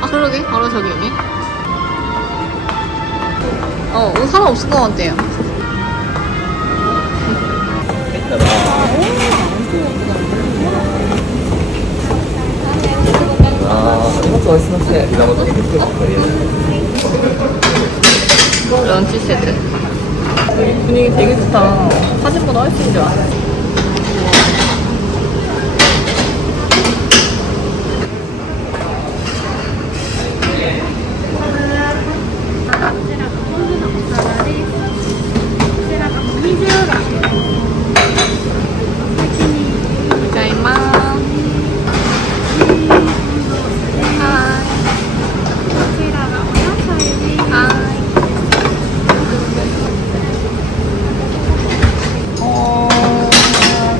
아 그러게 바로 저기 있네. 오늘 사람 없을 것 같아요. 런치 세트. 분위기 되게 좋다. 사진보다 훨씬 좋아.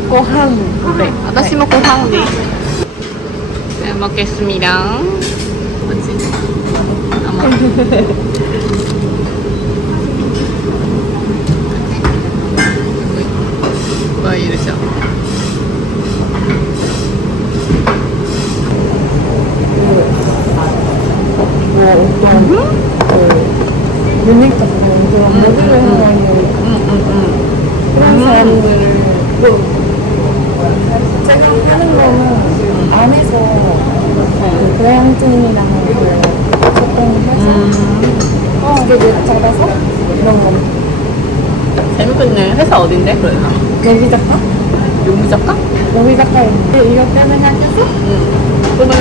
고항. 네, 私も 고항です. 잘 먹겠습니다. 뭐지? 뭐 이러죠? 유닉 같은 그런 모듈을 하는 그런 사람들을 제가 하는 거는 안에서 그 고양증이랑 소통해서 그게 잡아서 이런 거 재밌겠네. 회사 어딘데? 그래서 여기 작가? 용기 작가? 여기 작가인데 이거 때문에 생각했어? 그러면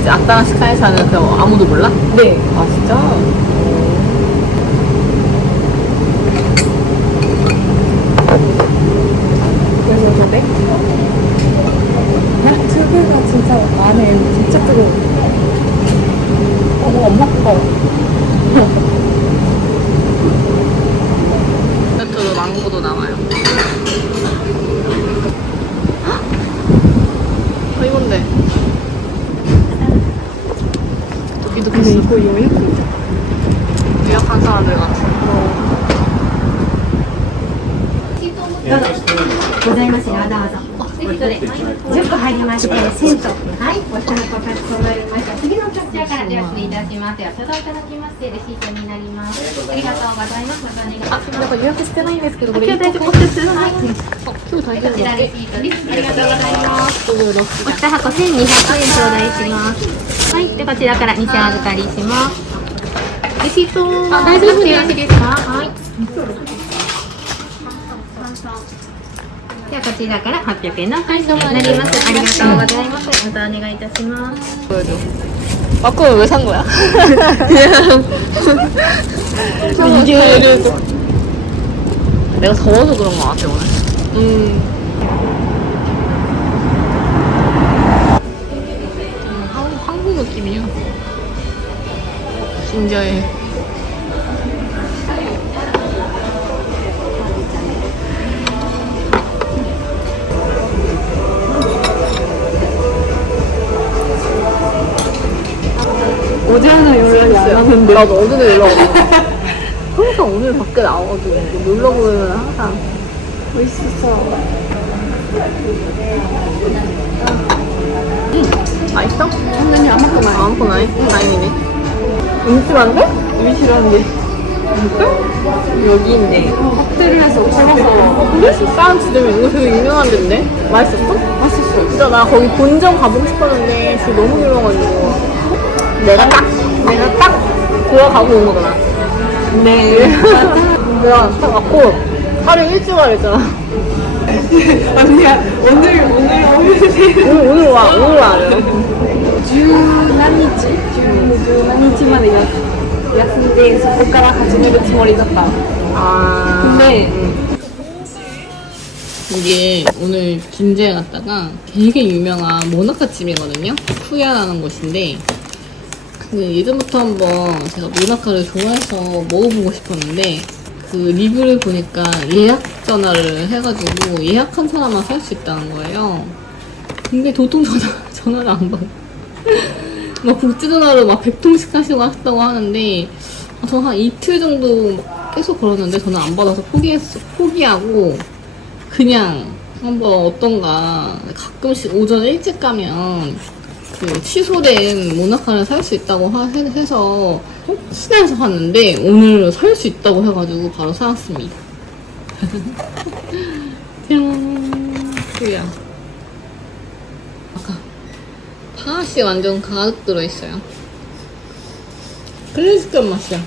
이제 악당한 식사에서는 그 아무도 몰라? 네. 아 진짜? 그래서 저때 특유가 진짜 안에 진짜 뜨거워. 엄마 커. 세트로 망고도 나와요. 아 이건데. 도끼도 근데 있어. 이거 예쁘다. 유약한 사람들 같아. どうぞございますよ、どうぞ。セットで10個入りまして、1000と。はい、お品とかしこまりました。次のキャッチャーからでは失礼いたします。お届けいただきまして、レシートになります。ありがとうございます。またお願いします。 약간予約してないんですけどこれ今日大丈夫1個買ってです。はい。今日大丈こちらレシートです。ありがとうございます。夫だお下箱1200円頂戴します。はい、でこちらから2点お預かりします。レシートあ大丈夫ですよろしいですか？はい。ではこちらから800円のお返しになります。ありがとうございます。またお願いいたします。 보여줘. 마크는 왜 산 거야? 그냥 이게 내가 더워서 그런 거 같아 오늘. 한국 느낌이야. 진짜에. 어제 하나 연락이 안 왔는데. 나도 어제도 연락 왔는데 항상 오늘 밖에 나와가지고 놀러 보면 항상 맛있었어. 맛있어? 선생님 아무거나 해. 아무거나 해? 다행이네. 음식한데? 음식이라는데 여기 있네. 호텔에서 걸어서 그래? 사람 지점이 이거 되게 유명한 데인데? 맛있었어? 맛있어. 진짜 나 거기 본점 가보고 싶었는데 지금 너무 유명해가지고 내가 딱 들어가고 온 거잖아. 네. 내가 딱 갖고 하루 일주일 했잖아. 언니가 오늘 오늘 와. 十何日まで休んでそこから始めるつもりだった。 아. 근데 이게 오늘 김제에 갔다가 되게 유명한 모나카 집이거든요. 푸야라는 곳인데 그 예전부터 한번 제가 모나카를 좋아해서 먹어보고 싶었는데 그 리뷰를 보니까 예약 전화를 해가지고 예약한 사람만 살 수 있다는 거예요. 근데 도통 전화를 안 받아. 막 국제전화로 막 100통씩 하시고 하는데 저는 한 이틀 정도 계속 걸었는데 저는 안 받아서 포기하고 그냥 한번 어떤가. 가끔씩 오전 일찍 가면 그 취소된 모나카를 살 수 있다고 해서 혹시나 봤는데 오늘 살 수 있다고 해가지고 바로 사왔습니다. 뿅. 그야. 아까 파맛이 완전 가득 들어있어요. 클래식한 맛이야.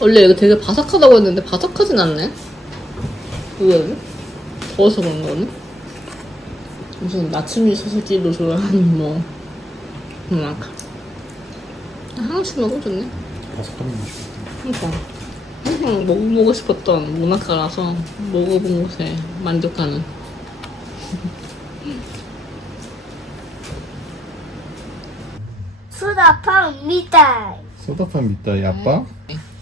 원래 이거 되게 바삭하다고 했는데 바삭하진 않네. 왜? 더워서 그런 거는? 무슨 나츠미 소세지도 좋아하는 뭐 모나카. 하나씩 먹으면 좋네. 바삭한 맛이. 그러니까 항상 먹어보고 싶었던 모나카라서 먹어본 곳에 만족하는. 소다빵 미타이. 소다판 밑다이 아빠?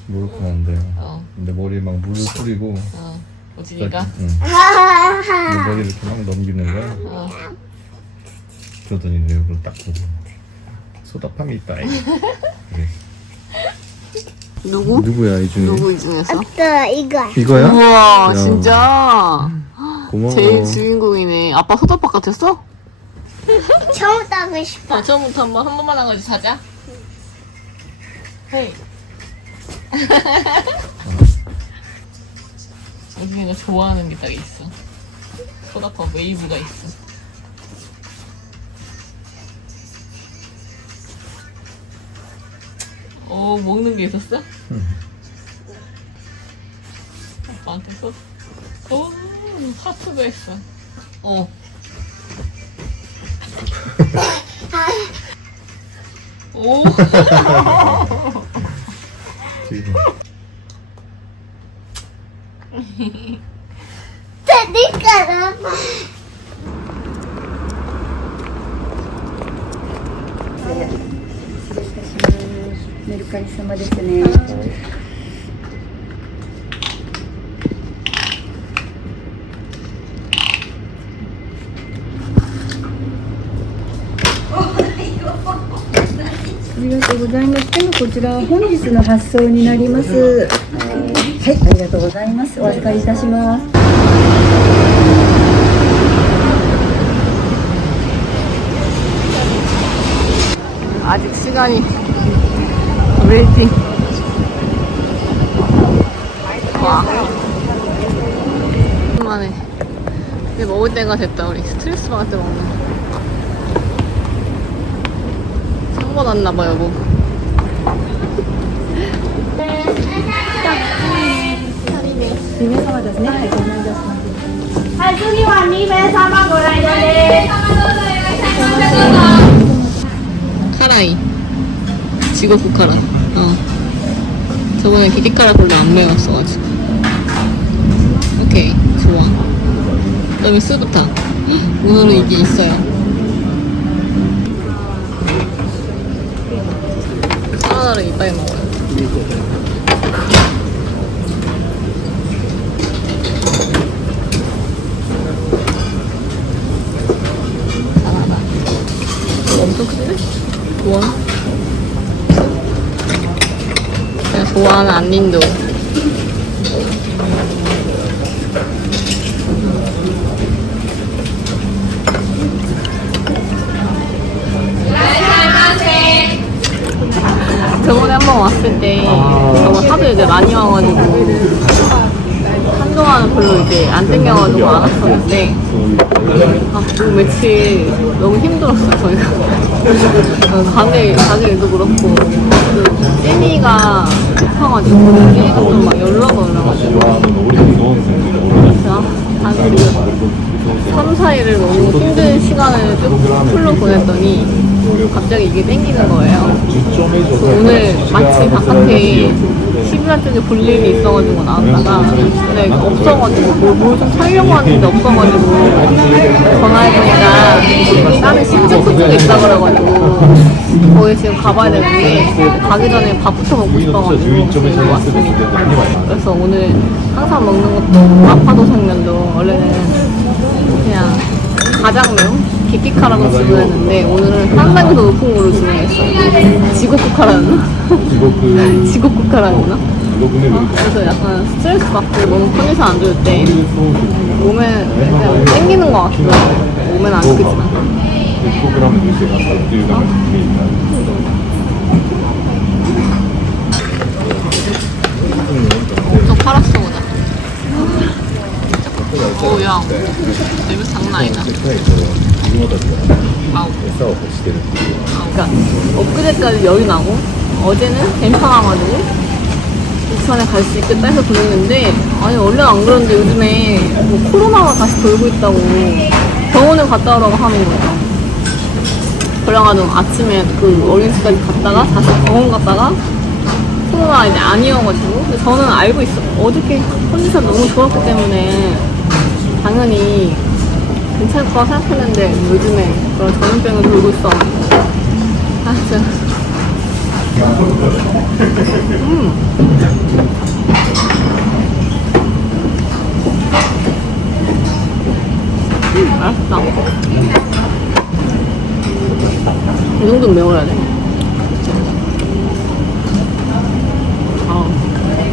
목욕하는데. 어. 근데 머리에 막 물을 뿌리고. 오진이가? 응. 근데 머리 이렇게 막 넘기는 거야. 그러더니 내 얼굴 딱 보고 소다판 밑다이. 그래. 누구? 누구야 이 중에? 누구 이 중에서? 아빠 이거. 이거야? 우와 야. 진짜 고마워. 제일 주인공이네. 아빠 소다박 같았어? 처음 따고 싶어. 자, 처음부터 한 번만 한 거지 자자. 헤이. 오진이가 좋아하는 게 딱 있어. 소다박 웨이브가 있어. 오, 먹는 게 있었어? 아빠한테 소. 오, 하트도 했어. 어. 오. 지금. 테니까나. メルカリ様ですね。ありがとうございます。ではこちら本日の発送になります。はい、ありがとうございます。お預かりいたします。 아직 시간이 웨이팅. 와. 오랜만에 이제 먹을 때가 됐다. 우리 스트레스 받을 때 먹는. 상관 왔나봐 여보. 2名様ですね。はい、ご案内いたします。はい、次は2名様ご来場です。 카라이. 지거프 카라. 저번에 기기카라 별로 안 매웠어가지고. 오케이, 좋아. 그 다음에 스부타. 오늘은 이게 있어요. 사라다를 이빨 먹어요. 사라다. 이거 엄청 큰데? 좋아. 제가 좋아하는 안닌도. 저번에 한번 왔을 때 저번 하도 이제 많이 와가지고 한동안은 별로 이제 안 땡겨가지고 안 왔었는데 그 며칠 너무 힘들었어요 저희가. 가게 일도 그렇고 그 잼이가 급해가지고 잼이가 좀 막 연락이 올라가지고 제가 한 3, 4일을 너무 힘든 시간을 쭉 풀로 보냈더니 갑자기 이게 땡기는 거예요. 그래서 오늘 마치 바깥에 시부야 쪽에 볼 일이 있어가지고 나왔다가 근데 없어가지고 뭘 좀 사려고 하는데 없어가지고 전화해보니까 다른 신주쿠 쪽에 있다 그래가지고 거기 지금 가봐야 되는데 가기 전에 밥부터 먹고 싶어가지고 지금 왔습니다. 그래서 오늘 항상 먹는 것도 마파도상면도 원래는 그냥 가장면 기키카라고 주문했는데 오늘은 한 단계 더 높은 걸로 주문했어요. 지고쿠카라였나? 지고쿠카라였나? 이거 보내면 그래서 약간 스트레스 받고 너무 컨디션 안 좋을 때 몸에 그냥 땡기는 것 같아요. 몸엔 안 좋겠지만. 프로그램 무시가 살들가 있다. 엄청 팔았어 보자. 오야 냄새 장난 아니다. 아우. 그러니까 엊그제까지 열이 나고 어제는 괜찮아가지고 부산에 갈 수 있겠다 해서 돌렸는데 아니 원래는 안 그러는데 요즘에 뭐 코로나가 다시 돌고 있다고 병원을 갔다 오라고 하는 거예요. 그래가지고 아침에 그 어린이집까지 갔다가 다시 병원 갔다가 코로나가 이제 아니어가지고 근데 저는 알고 있어. 어저께 컨디션 너무 좋았기 때문에 당연히 괜찮을 거라 생각했는데 요즘에 그런 전염병이 돌고 있어. 아 진짜. 맛있다. 이 정도는 매워야 돼.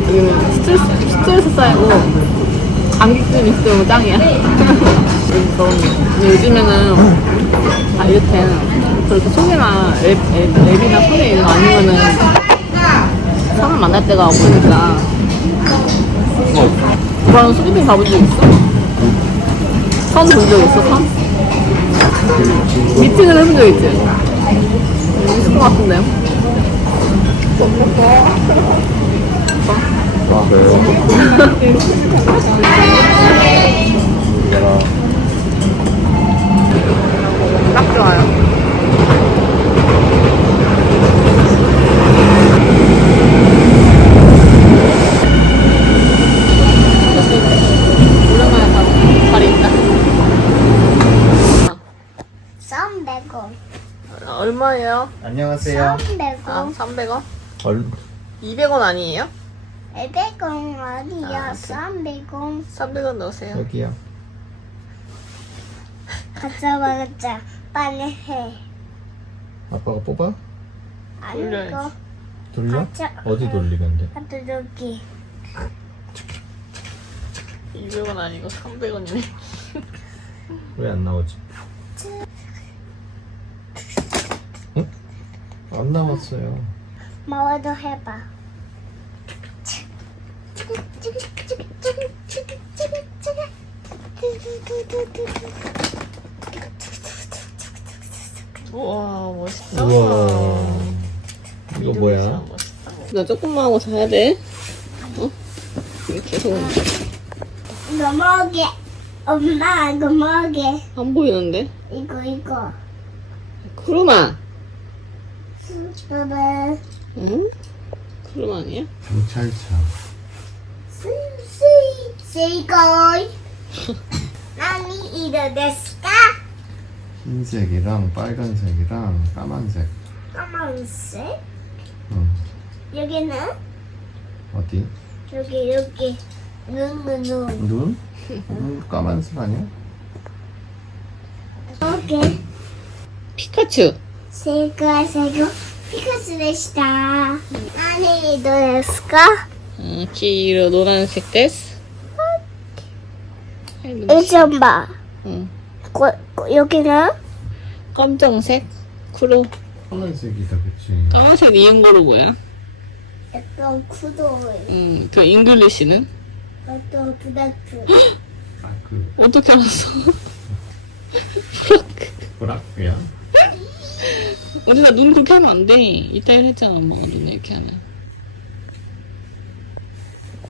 여기는 스트레스 쌓이고 감기증 있으면 짱이야. 근데 요즘에는 이렇게 그렇게 속이나 랩이나 속에 있는 거 아니면은 사람 만날 때가 없으니까. 오빠는 소개팅 가본 적 있어? 선 본 적 있어? 선? 미팅을 해본 적 있지? 있을 것 같은데요? 딱 좋아요. 오랜만에 가고 자리 있다. 300원. 얼마예요? 안녕하세요. 300원. 300원? 얼 200원 아니에요? 200원 아니야. 아, 300원. 300원 넣으세요. 여기요. 가자. 빨리 해. 아빠가 뽑아? 돌려야지. 아니고. 돌려? 가자. 어디 돌리는데? 나도 여기. 200원 아니고 300원이네. 왜 안 나오지? 응? 안 나왔어요. 마와도 해봐. 우와 멋있다. 우와. 이거 뭐야? 나 조금만 하고 자야 돼. 어? 계속 이거 먹게. 엄마 이거 먹게. 안 보이는데? 이거. 크루마. 봐봐. 응? 크루마 아니야? 경찰차. 세이거이. 나니 이거 데스까? 흰색이랑 빨간색이랑 까만색. 까만색. 응. 여기는 어디? 여기 눈. 눈? 눈 까만색 아니야? 오케이. 피카츄. 正解ピカチュウでした。何色ですか？ 黄色 노란색 데스. 좀 봐. 응. 여기는 검정색 크루. 까만색이다, 그치? 까만색 이응거로 뭐야? 약간 구도의 그 잉글리시는? 어떤 부닥쳐. 아, 그 어떻게 알았어? 브라크야? 우리가 눈 그렇게 하면 안 돼. 이따 이랬잖아, 엄마가 눈 이렇게 하면.